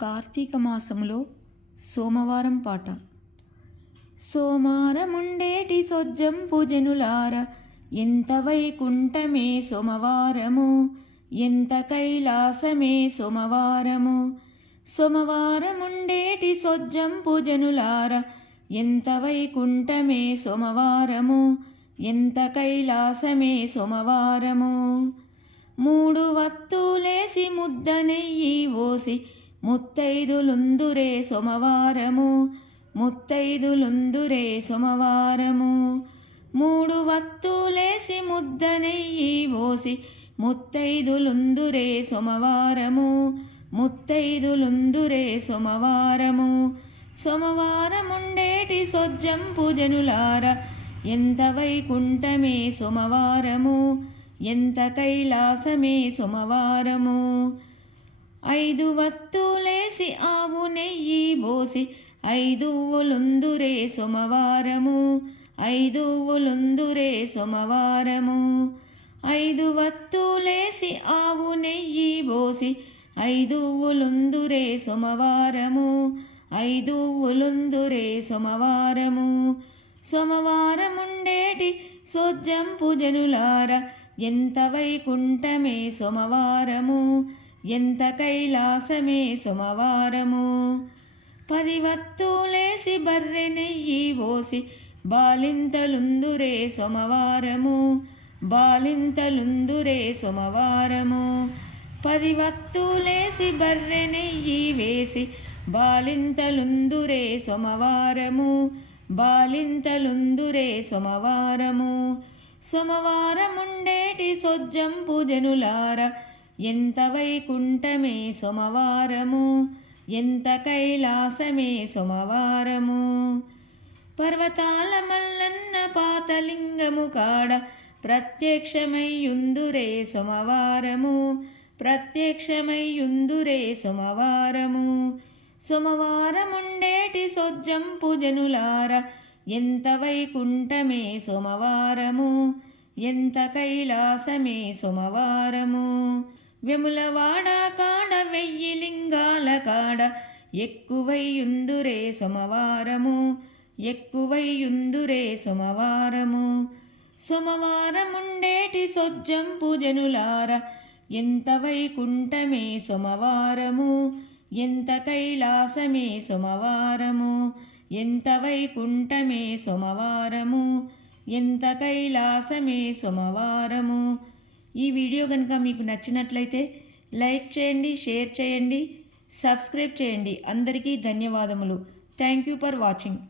కార్తీక మాసములో సోమవారం పాట. సోమారముండేటి సొజ్జంపు జనులార, ఎంత వైకుంఠమే సోమవారము, ఎంత కైలాసమే సోమవారము. సోమవారముండేటి సొజ్జంపు జనులార, ఎంత వైకుంఠమే సోమవారము, ఎంత కైలాసమే సోమవారము. మూడు వత్తులేసి ముద్ద నెయ్యి ఓసి, ముత్తైదులుందురే సోమవారము, ముత్తైదులుందురే సోమవారము. మూడు వత్తులేసి ముద్ద నెయ్యి ఓసి, ముత్తైదులుందురే సోమవారము, ముత్తైదులుందురే సోమవారము. సోమవారముండేటి సొజ్జంపు జనులార, ఎంత వైకుంఠమే సోమవారము, ఎంత కైలాసమే సోమవారము. ఐదు వత్తులేసి ఆవు నెయ్యి బోసి, ఐదువులుందురే సోమవారము, ఐదువులుందురే సోమవారము. ఐదు వత్తులేసి ఆవు నెయ్యి బోసి, ఐదువులుందురే సోమవారము, ఐదువులుందురే సోమవారము. సోమవారముండేటి సొజ్జంపు జనులార, ఎంత వైకుంఠమే సోమవారము, ఎంత కైలాసమే సోమవారము. పది వత్తులేసి బర్రె నెయ్యి ఓసి, బాలింతలుందురే సోమవారము, బాలింతలుందురే సోమవారము. పది వత్తులేసి బర్రె నెయ్యి వేసి, బాలింతలుందురే సోమవారము, బాలింతలుందురే సోమవారము. సోమవారముండేటి సొజ్జంపు జనులార, ఎంత వైకుంఠమే సోమవారము, ఎంత కైలాసమే సోమవారము. పర్వతాల మల్లన్న పాతలింగము కాడ, ప్రత్యక్షమయ్యుందురే సోమవారము, ప్రత్యక్షమయ్యుందురే సోమవారము. సోమవారముండేటి సొజ్జంపు జనులార, ఎంత వైకుంఠమే సోమవారము, ఎంత కైలాసమే సోమవారము. వెములవాడ కాడ వెయ్యి లింగాల కాడ, ఎక్కువయ్యుందురే సోమవారము, ఎక్కువయ్యుందురే సోమవారము. సోమవారముండేటి సొజ్జంపు జనులార, ఎంత వైకుంఠమే సోమవారము, ఎంత కైలాసమే సోమవారము, ఎంత వైకుంఠమే సోమవారము, ఎంత కైలాసమే సోమవారము. ఈ వీడియో కనుక మీకు నచ్చినట్లయితే లైక్ చేయండి, షేర్ చేయండి, సబ్స్క్రైబ్ చేయండి. అందరికీ ధన్యవాదములు. Thank you for watching.